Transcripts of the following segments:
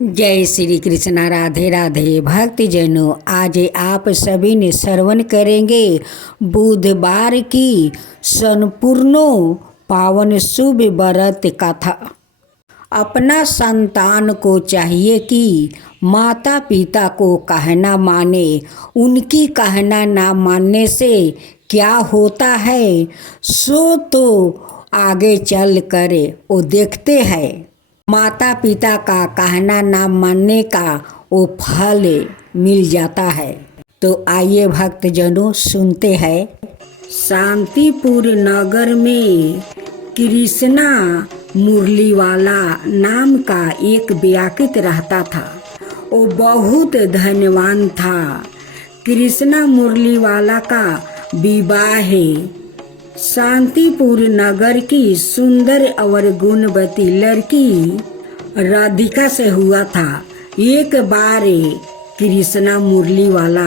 जय श्री कृष्णा। राधे राधे भक्तजनों, आज आप सभी ने श्रवण करेंगे बुधवार की संपूर्ण पावन शुभ व्रत कथा। अपना संतान को चाहिए कि माता पिता को कहना माने। उनकी कहना ना मानने से क्या होता है सो तो आगे चल कर वो देखते हैं। माता पिता का कहना ना मानने का वो फल मिल जाता है। तो आइए भक्तजनों सुनते हैं। शांतिपुर नगर में कृष्णा मुरलीवाला नाम का एक व्यक्ति रहता था। वो बहुत धनवान था। कृष्णा मुरलीवाला का विवाह शांतिपुर नगर की सुंदर और गुणवती लड़की राधिका से हुआ था। एक बार कृष्णा मुरलीवाला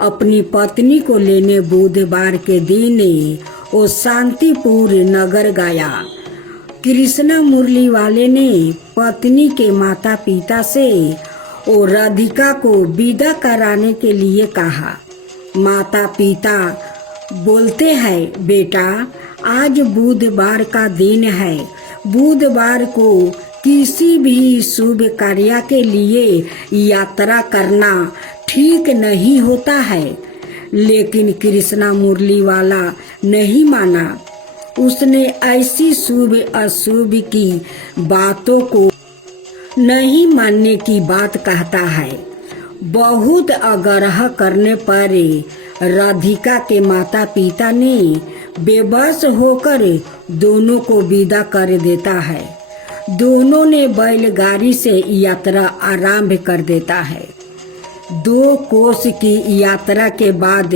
अपनी पत्नी को लेने बुधवार के दिन वो शांतिपुर नगर गया। कृष्णा मुरलीवाले ने पत्नी के माता पिता से वो राधिका को विदा कराने के लिए कहा। माता पिता बोलते हैं, बेटा आज बुधवार का दिन है। बुधवार को किसी भी शुभ कार्य के लिए यात्रा करना ठीक नहीं होता है। लेकिन कृष्णा मुरलीवाला नहीं माना। उसने ऐसी शुभ अशुभ की बातों को नहीं मानने की बात कहता है। बहुत आग्रह करने पर राधिका के माता पिता ने बेबस होकर दोनों को विदा कर देता है। दोनों ने बैलगाड़ी से यात्रा आरंभ कर देता है। 2 कोस की यात्रा के बाद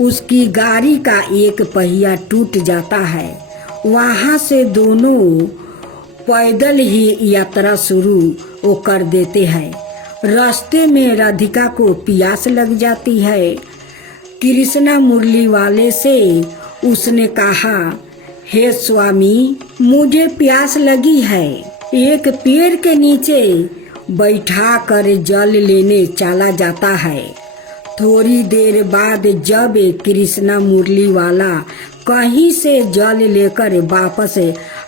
उसकी गाड़ी का एक पहिया टूट जाता है। वहां से दोनों पैदल ही यात्रा शुरू कर देते हैं। रास्ते में राधिका को प्यास लग जाती है। कृष्णा मुरलीवाले से उसने कहा, हे स्वामी मुझे प्यास लगी है। एक पेड़ के नीचे बैठा कर जल लेने चला जाता है। थोड़ी देर बाद जब कृष्णा मुरलीवाला कहीं से जल लेकर वापस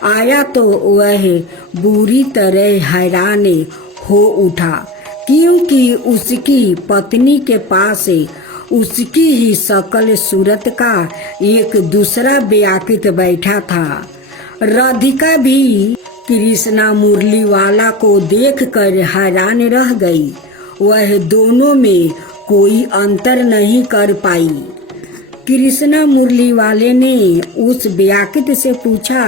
आया तो वह बुरी तरह हैरान हो उठा, क्योंकि उसकी पत्नी के पास उसकी ही शकल सूरत का एक दूसरा व्यक्ति बैठा था। राधिका भी कृष्णा मुरलीवाला को देखकर हैरान रह गई। वह दोनों में कोई अंतर नहीं कर पाई। कृष्णा मुरलीवाले ने उस व्यक्ति से पूछा,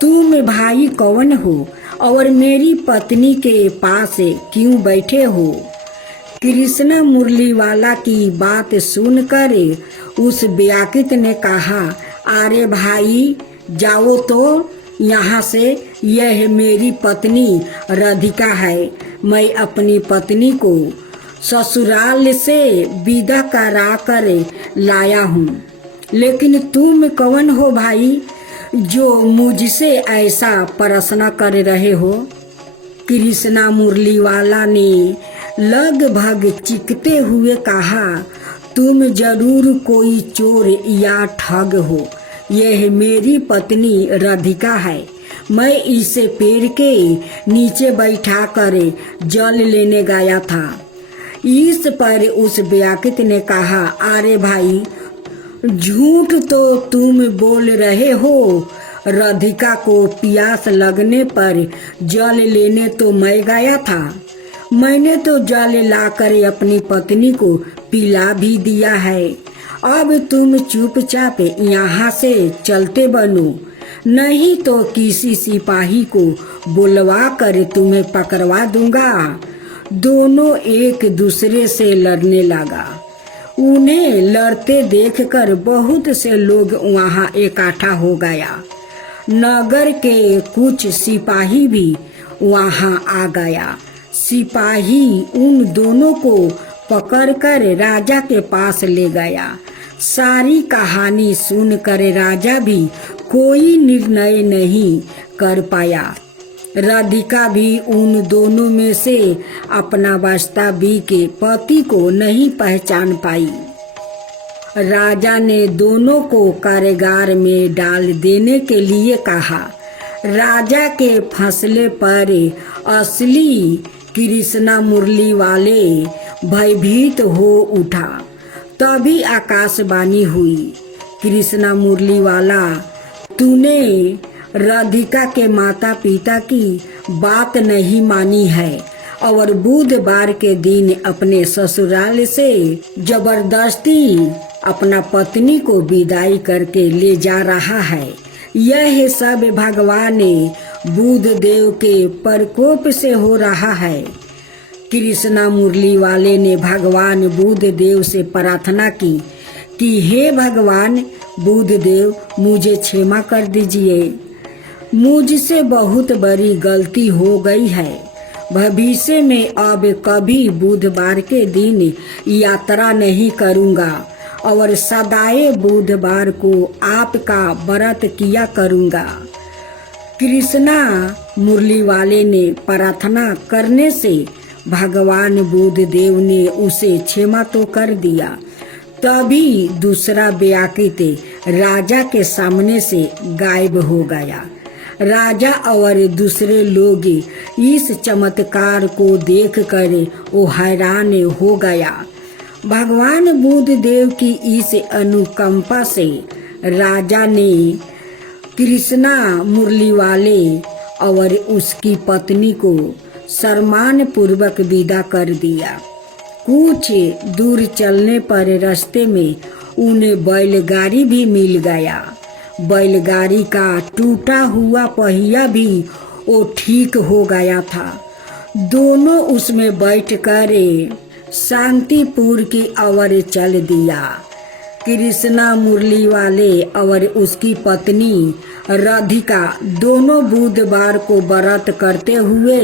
तुम भाई कौन हो और मेरी पत्नी के पास क्यों बैठे हो? कृष्णा मुरलीवाला की बात सुनकर उस व्यक्ति ने कहा, अरे भाई जाओ तो यहाँ से, यह मेरी पत्नी राधिका है। मैं अपनी पत्नी को ससुराल से विदा करा कर लाया हूँ। लेकिन तुम कौन हो भाई जो मुझसे ऐसा प्रश्न कर रहे हो? कृष्णा मुरलीवाला ने लगभग चीखते हुए कहा, तुम जरूर कोई चोर या ठग हो। यह मेरी पत्नी राधिका है। मैं इसे पेड़ के नीचे बैठा कर जल लेने गया था। इस पर उस व्यक्ति ने कहा, अरे भाई झूठ तो तुम बोल रहे हो। राधिका को प्यास लगने पर जल लेने तो मैं गया था। मैंने तो जल लाकर अपनी पत्नी को पिला भी दिया है। अब तुम चुपचाप यहाँ से चलते बनो, नहीं तो किसी सिपाही को बुलवा कर तुम्हें पकड़वा दूंगा। दोनों एक दूसरे से लड़ने लगा। उन्हें लड़ते देखकर बहुत से लोग वहाँ इकट्ठा हो गया। नगर के कुछ सिपाही भी वहाँ आ गया। सिपाही उन दोनों को पकड़कर राजा के पास ले गया। सारी कहानी सुनकर राजा भी कोई निर्णय नहीं कर पाया। राधिका भी उन दोनों में से अपना वास्तविक पति को नहीं पहचान पाई। राजा ने दोनों को कारागार में डाल देने के लिए कहा। राजा के फैसले पर असली कृष्णा मुरली वाले भयभीत हो उठा। तभी आकाशवाणी हुई, कृष्णा मुरली वाला, तूने राधिका के माता पिता की बात नहीं मानी है और बुधवार के दिन अपने ससुराल से जबरदस्ती अपना पत्नी को विदाई करके ले जा रहा है। यह सब भगवान बुध देव के प्रकोप से हो रहा है। कृष्णा मुरली वाले ने भगवान बुध देव से प्रार्थना की कि हे भगवान बुध देव, मुझे क्षमा कर दीजिए, मुझसे बहुत बड़ी गलती हो गई है। भविष्य में अब कभी बुधवार के दिन यात्रा नहीं करूँगा और सदाए बुधवार को आपका व्रत किया करूँगा। कृष्णा मुरली वाले ने प्रार्थना करने से भगवान बुध देव ने उसे क्षमा तो कर दिया। तभी दूसरा व्याकृत राजा के सामने से गायब हो गया। राजा और दूसरे लोग इस चमत्कार को देखकर वो हैरान हो गया। भगवान बुध देव की इस अनुकंपा से राजा ने कृष्णा मुरली वाले और उसकी पत्नी को सम्मान पूर्वक विदा कर दिया। कुछ दूर चलने पर रास्ते में उन्हें बैलगाड़ी भी मिल गया। बैलगाड़ी का टूटा हुआ पहिया भी वो ठीक हो गया था। दोनों उसमें बैठकर शांतिपुर की ओर चल दिया। कृष्णा मुरली वाले और उसकी पत्नी राधिका दोनों बुधवार को व्रत करते हुए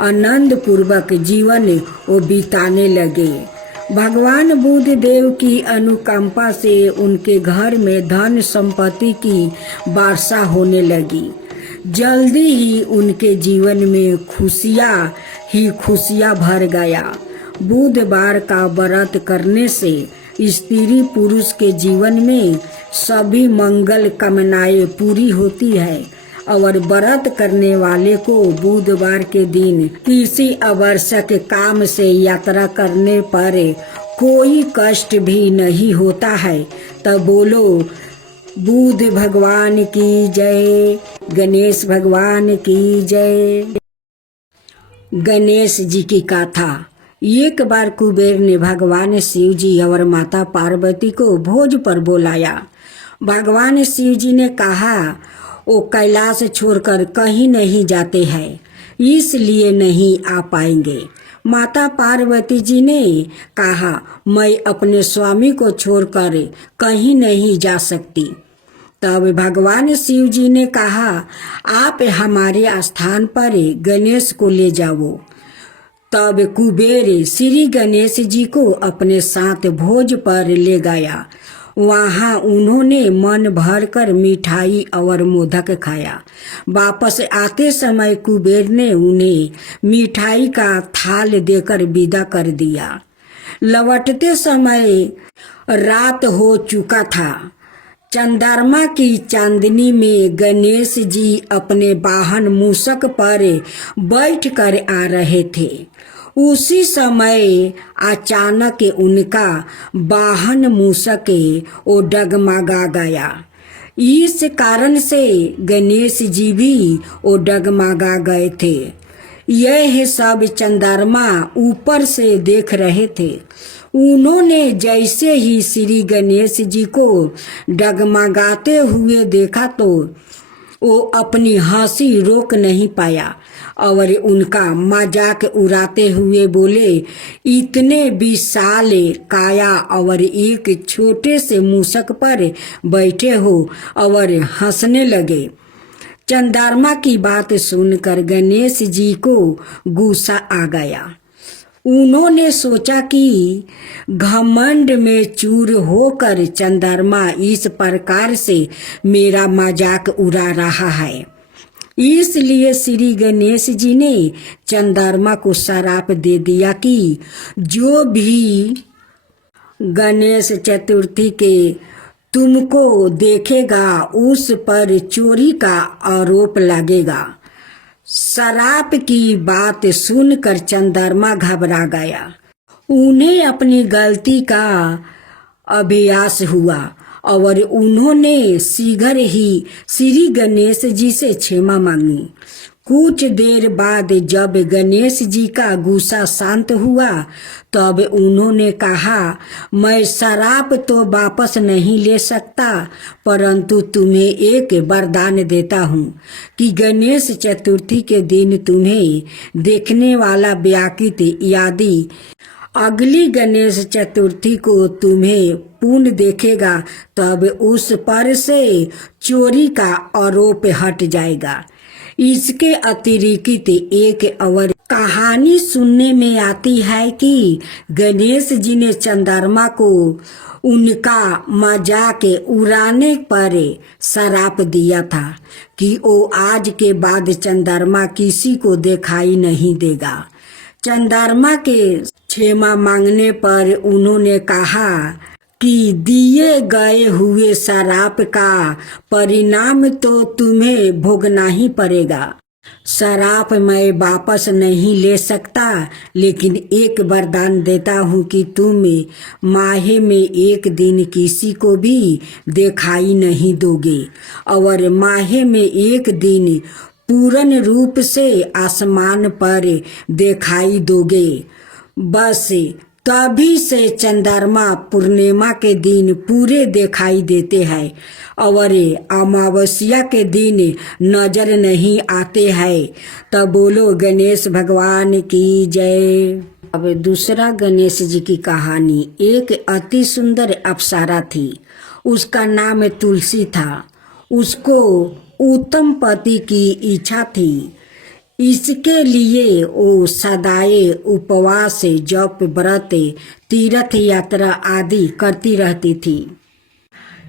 आनंद पूर्वक जीवन वो बिताने लगे। भगवान बुध देव की अनुकंपा से उनके घर में धन संपत्ति की वर्षा होने लगी। जल्दी ही उनके जीवन में खुशियाँ ही खुशियाँ भर गया। बुधवार का व्रत करने से स्त्री पुरुष के जीवन में सभी मंगल कामनाएं पूरी होती है और व्रत करने वाले को बुधवार के दिन किसी आवश्यक काम से यात्रा करने पर कोई कष्ट भी नहीं होता है। तब बोलो बुध भगवान की जय, गणेश भगवान की जय। गणेश जी की कथा। एक बार कुबेर ने भगवान शिव जी और माता पार्वती को भोज पर बुलाया। भगवान शिव जी ने कहा, वो कैलाश छोड़कर कहीं नहीं जाते हैं, इसलिए नहीं आ पाएंगे। माता पार्वती जी ने कहा, मैं अपने स्वामी को छोड़कर कहीं नहीं जा सकती। तब भगवान शिव जी ने कहा, आप हमारे स्थान पर गणेश को ले जाओ। तब कुबेर श्री गणेश जी को अपने साथ भोज पर ले गया। वहाँ उन्होंने मन भर कर मिठाई और मोदक खाया। वापस आते समय कुबेर ने उन्हें मिठाई का थाल देकर विदा कर दिया। लौटते समय रात हो चुका था। चंद्रमा की चांदनी में गणेश जी अपने वाहन मूषक पर बैठकर आ रहे थे। उसी समय अचानक उनका वाहन मूषक वो डगमगा गया। इस कारण से गणेश जी भी वो डगमगा गए थे। यह सब चंद्रमा ऊपर से देख रहे थे। उन्होंने जैसे ही श्री गणेश जी को डगमगाते हुए देखा तो वो अपनी हंसी रोक नहीं पाया और उनका मजाक उड़ाते हुए बोले, इतने विशाल काया और एक छोटे से मूषक पर बैठे हो, और हंसने लगे। चंद्रमा की बात सुनकर गणेश जी को गुस्सा आ गया। उन्होंने सोचा कि घमंड में चूर होकर चंद्रमा इस प्रकार से मेरा मजाक उड़ा रहा है। इसलिए श्री गणेश जी ने चंद्रमा को श्राप दे दिया कि जो भी गणेश चतुर्थी के तुमको देखेगा उस पर चोरी का आरोप लगेगा। श्राप की बात सुनकर चंद्रमा घबरा गया। उन्हें अपनी गलती का अभ्यास हुआ और उन्होंने शीघ्र ही श्री गणेश जी से क्षमा मांगी। कुछ देर बाद जब गणेश जी का गुस्सा शांत हुआ तब उन्होंने कहा, मैं श्राप तो वापस नहीं ले सकता, परंतु तुम्हें एक वरदान देता हूँ कि गणेश चतुर्थी के दिन तुम्हें देखने वाला व्यक्ति यदि अगली गणेश चतुर्थी को तुम्हें पुनः देखेगा तब उस पर से चोरी का आरोप हट जाएगा। इसके अतिरिक्त एक और कहानी सुनने में आती है कि गणेश जी ने चंद्रमा को उनका मजाक उड़ाने पर श्राप दिया था कि वो आज के बाद चंद्रमा किसी को दिखाई नहीं देगा। चंद्रमा के क्षमा मांगने पर उन्होंने कहा कि दिए गए हुए श्राप का परिणाम तो तुम्हें भोगना ही पड़ेगा। श्राप मैं वापस नहीं ले सकता, लेकिन एक वरदान देता हूँ कि तुम माह में एक दिन किसी को भी दिखाई नहीं दोगे और माह में एक दिन पूर्ण रूप से आसमान पर दिखाई दोगे। बस तभी से चंद्रमा पूर्णिमा के दिन पूरे दिखाई देते हैं और अमावस्या के दिन नजर नहीं आते हैं। तब बोलो गणेश भगवान की जय। अब दूसरा गणेश जी की कहानी। एक अति सुंदर अप्सरा थी, उसका नाम तुलसी था। उसको उत्तम पति की इच्छा थी, इसके लिए वो सदाए उपवास, जप, व्रत, तीर्थ यात्रा आदि करती रहती थी।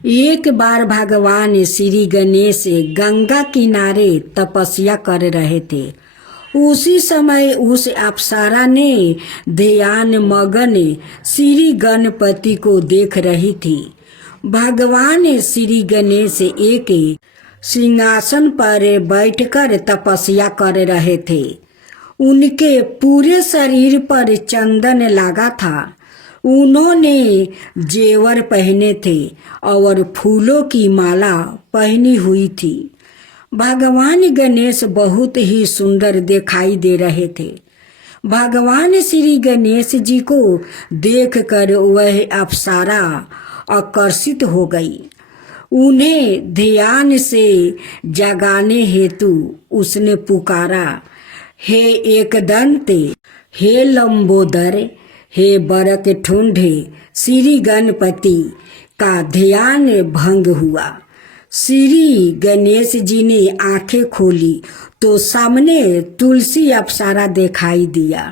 एक बार भगवान श्री गणेश गंगा किनारे तपस्या कर रहे थे। उसी समय उस अप्सरा ने ध्यान मगन श्री गणपति को देख रही थी। भगवान श्री गणेश एक सिंहासन पर बैठकर तपस्या कर रहे थे। उनके पूरे शरीर पर चंदन लगा था। उन्होंने जेवर पहने थे और फूलों की माला पहनी हुई थी। भगवान गणेश बहुत ही सुंदर दिखाई दे रहे थे। भगवान श्री गणेश जी को देखकर वह अप्सरा आकर्षित हो गई। उन्हें ध्यान से जगाने हेतु उसने पुकारा, हे एकदंत, हे लंबोदर, हे बरक ठुंढे। श्री गणपति का ध्यान भंग हुआ। श्री गणेश जी ने आंखें खोली तो सामने तुलसी अप्सरा दिखाई दिया।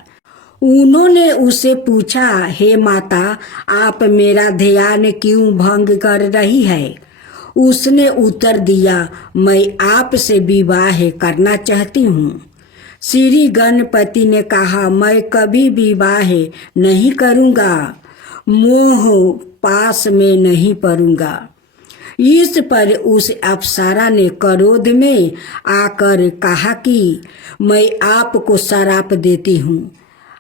उन्होंने उसे पूछा, हे माता, आप मेरा ध्यान क्यों भंग कर रही है? उसने उत्तर दिया, मैं आपसे विवाह करना चाहती हूँ। श्री गणपति ने कहा, मैं कभी विवाह नहीं करूँगा, मोह पास में नहीं पड़ूंगा। इस पर उस अप्सरा ने क्रोध में आकर कहा कि मैं आपको श्राप देती हूँ।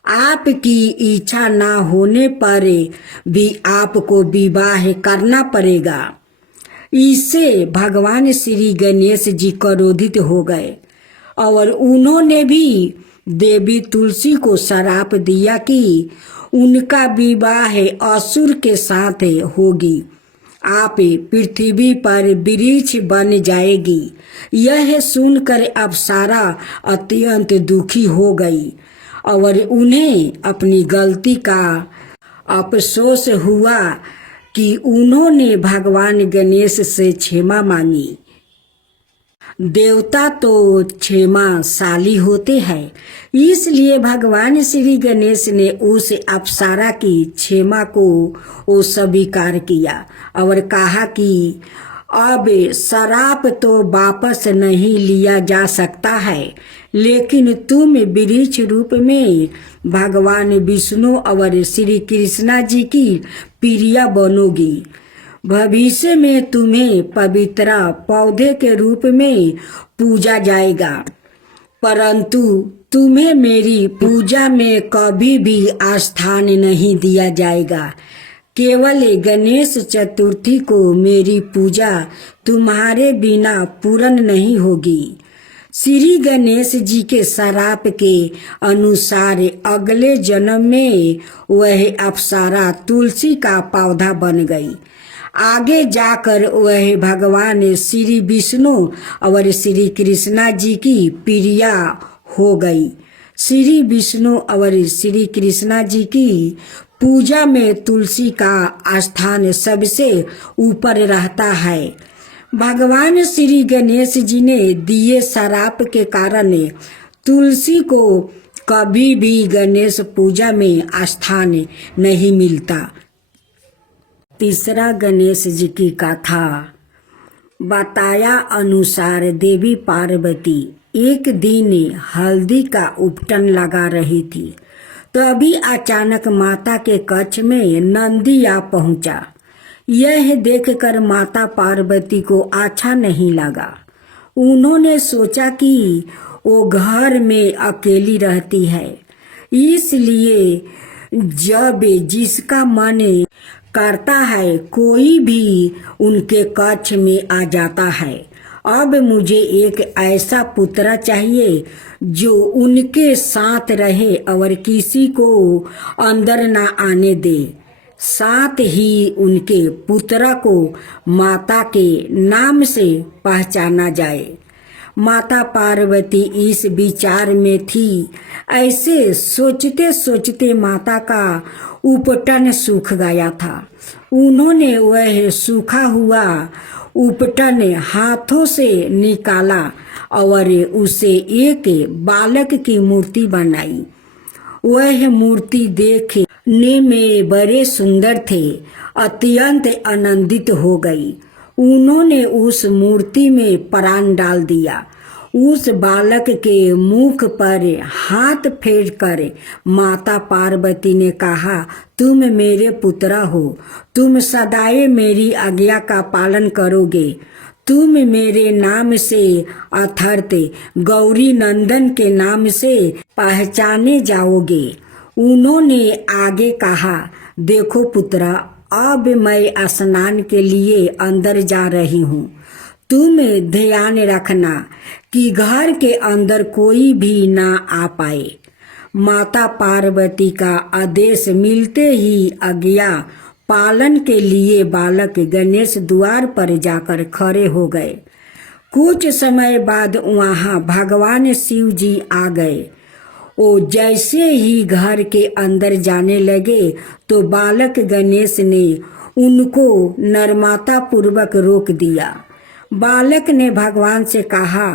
आपकी इच्छा ना होने पर भी आपको विवाह करना पड़ेगा। इससे भगवान श्री गणेश जी क्रोधित हो गए और उन्होंने भी देवी तुलसी को श्राप दिया कि उनका विवाह असुर के साथ होगी। आप पृथ्वी पर वृक्ष बन जाएगी। यह सुनकर अप्सरा अत्यंत दुखी हो गई और उन्हें अपनी गलती का अफसोस हुआ कि उन्होंने भगवान गणेश से क्षमा मांगी। देवता तो क्षमाशाली होते हैं, इसलिए भगवान श्री गणेश ने उस अप्सरा की क्षमा को स्वीकार किया और कहा कि अब शराप तो वापस नहीं लिया जा सकता है, लेकिन तुम वृक्ष रूप में भगवान विष्णु और श्री कृष्णा जी की प्रिया बनोगी। भविष्य में तुम्हें पवित्र पौधे के रूप में पूजा जाएगा, परंतु तुम्हें मेरी पूजा में कभी भी स्थान नहीं दिया जाएगा। केवल गणेश चतुर्थी को मेरी पूजा तुम्हारे बिना पूर्ण नहीं होगी। श्री गणेश जी के श्राप के अनुसार अगले जन्म में वह अप्सरा तुलसी का पौधा बन गई। आगे जाकर वह भगवान श्री विष्णु और श्री कृष्णा जी की प्रिया हो गई। श्री विष्णु और श्री कृष्णा जी की पूजा में तुलसी का स्थान सबसे ऊपर रहता है। भगवान श्री गणेश जी ने दिए श्राप के कारण तुलसी को कभी भी गणेश पूजा में स्थान नहीं मिलता। तीसरा गणेश जी की कथा। बताया अनुसार देवी पार्वती एक दिन हल्दी का उपटन लगा रही थी, तभी अचानक माता के कक्ष में नंदी आ पहुंचा। यह देखकर माता पार्वती को अच्छा नहीं लगा। उन्होंने सोचा कि वो घर में अकेली रहती है, इसलिए जब जिसका मन करता है कोई भी उनके कक्ष में आ जाता है। अब मुझे एक ऐसा पुत्र चाहिए जो उनके साथ रहे और किसी को अंदर ना आने दे। साथ ही उनके पुत्र को माता के नाम से पहचाना जाए। माता पार्वती इस विचार में थी। ऐसे सोचते सोचते माता का उपटन सूख गया था। उन्होंने वह सूखा हुआ उपटन हाथों से निकाला और उसे एक बालक की मूर्ति बनाई। वह मूर्ति देखने में बड़े सुंदर थे। अत्यंत आनंदित हो गई। उन्होंने उस मूर्ति में प्राण डाल दिया। उस बालक के मुख पर हाथ फेर कर माता पार्वती ने कहा, तुम मेरे पुत्र हो। तुम सदाए मेरी आज्ञा का पालन करोगे। तुम मेरे नाम से अर्थात गौरी नंदन के नाम से पहचाने जाओगे। उन्होंने आगे कहा, देखो पुत्र, अब मैं स्नान के लिए अंदर जा रही हूँ। तुम ध्यान रखना कि घर के अंदर कोई भी ना आ पाए। माता पार्वती का आदेश मिलते ही आज्ञा पालन के लिए बालक गणेश द्वार पर जाकर खड़े हो गए। कुछ समय बाद वहां भगवान शिव जी आ गए। वो जैसे ही घर के अंदर जाने लगे तो बालक गणेश ने उनको नर्मता पूर्वक रोक दिया। बालक ने भगवान से कहा,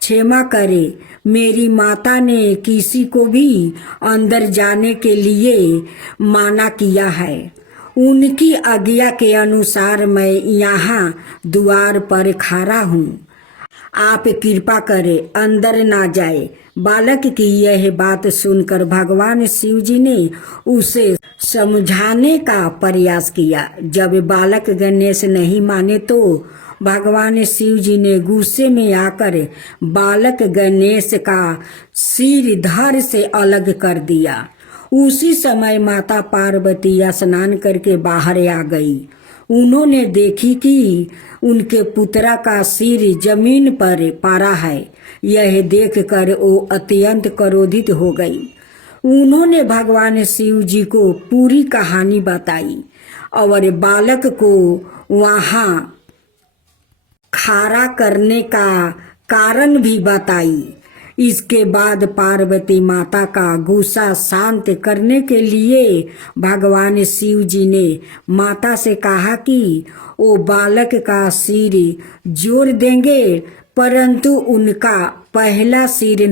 क्षमा करे, मेरी माता ने किसी को भी अंदर जाने के लिए मना किया है। उनकी आज्ञा के अनुसार मैं यहाँ द्वार पर खड़ा हूँ। आप कृपा करें अंदर ना जाए। बालक की यह बात सुनकर भगवान शिव जी ने उसे समझाने का प्रयास किया। जब बालक गणेश नहीं माने तो भगवान शिव जी ने गुस्से में आकर बालक गणेश का सिर धड़ से अलग कर दिया। उसी समय माता पार्वती स्नान करके बाहर आ गई। उन्होंने देखी कि उनके पुत्रा का सिर जमीन पर पड़ा है। यह देखकर वो अत्यंत क्रोधित हो गई। उन्होंने भगवान शिव जी को पूरी कहानी बताई और बालक को वहां खड़ा करने का कारण भी बताई। इसके बाद पार्वती माता का गुस्सा शांत करने के लिए भगवान शिव जी ने माता से कहा कि वो बालक का सिर जोड़ देंगे, परंतु उनका पहला सिर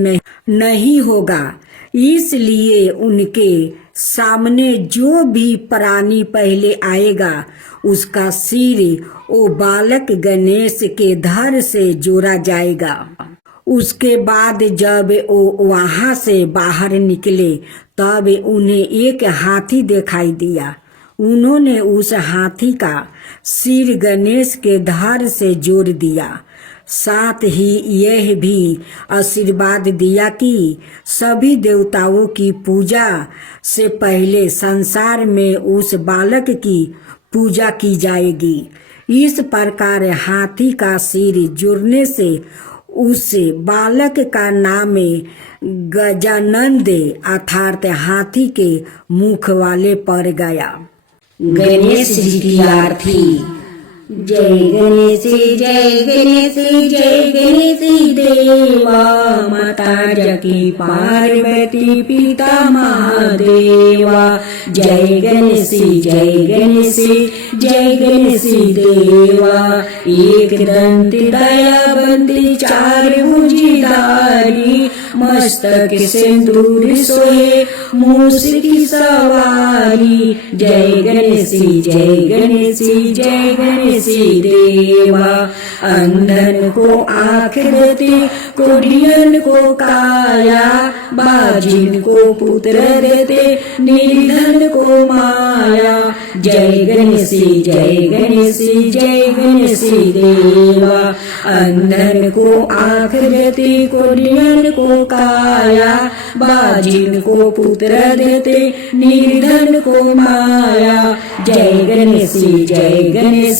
नहीं होगा। इसलिए उनके सामने जो भी प्राणी पहले आएगा उसका सिर वो बालक गणेश के धड़ से जोड़ा जाएगा। उसके बाद जब वो वहां से बाहर निकले तब उन्हें एक हाथी दिखाई दिया। उन्होंने उस हाथी का सिर गणेश के धड़ से जोड़ दिया। साथ ही यह भी आशीर्वाद दिया कि सभी देवताओं की पूजा से पहले संसार में उस बालक की पूजा की जाएगी। इस प्रकार हाथी का सिर जुड़ने से उस बालक का नाम गजानंद अर्थात हाथी के मुख वाले पड़ गया। गणेश जी की आरती। जय गणेश जय गणेश जय गणेश देवा, माता जकी पार्वती पिता महादेवा। जय गणेश जय गणेश जय गणेश देवा, एक दंत दयाबंदी चार भुजधारी, मस्तक सिंदूर सोए मूस की सवारी। जय गणेश जय गणेश जय गणेश देवा, अंधन को आँख देते कोढ़ियन को काया, बाजिन को पुत्र देते निर्धन को माया। जय गणेश जय गणेश जय गणेश देवा, अंधन को आँख देते कोढ़ियन को काया, बाजिन को पुत्र देते निर्धन को माया। जय गणेश जय गणेश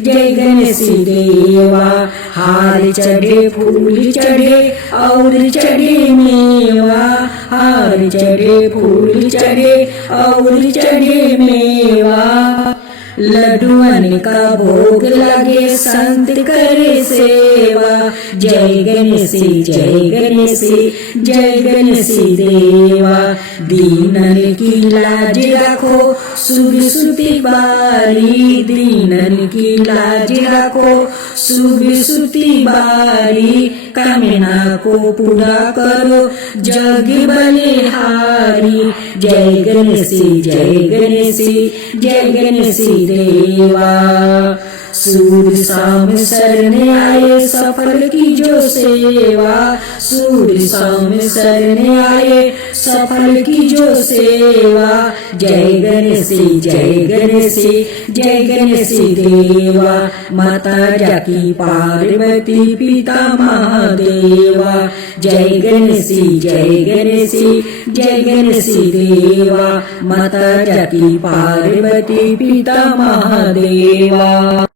जय गणेश देवा, हार चढ़े फूल चढ़े और चढ़े मेवा, हार चढ़े फूल चढ़े और चढ़े मेवा। लड्डुअन का भोग लगे संत करे सेवा। जय गणेश जय गणेश जय गणेश देवा, दीनन की लाज रखो शुभ सुति बारी, दीनन की लाज रखो शुभ सुति बारी। कामना को पूरा करो जग बलिहारी। जय गणेश जय गणेश जय गणेश देवा, सूर्य शाम शरण आए सफल की जो सेवा, सूर्य शाम शरण आए सफल की जो सेवा। जय गणेश जय गणेश जय गणेश देवा, माता जाकी पार्वती पिता महादेवा। जय गणेश जय गणेश जय गणेश देवा, माता जाकी पार्वती पिता महादेवा।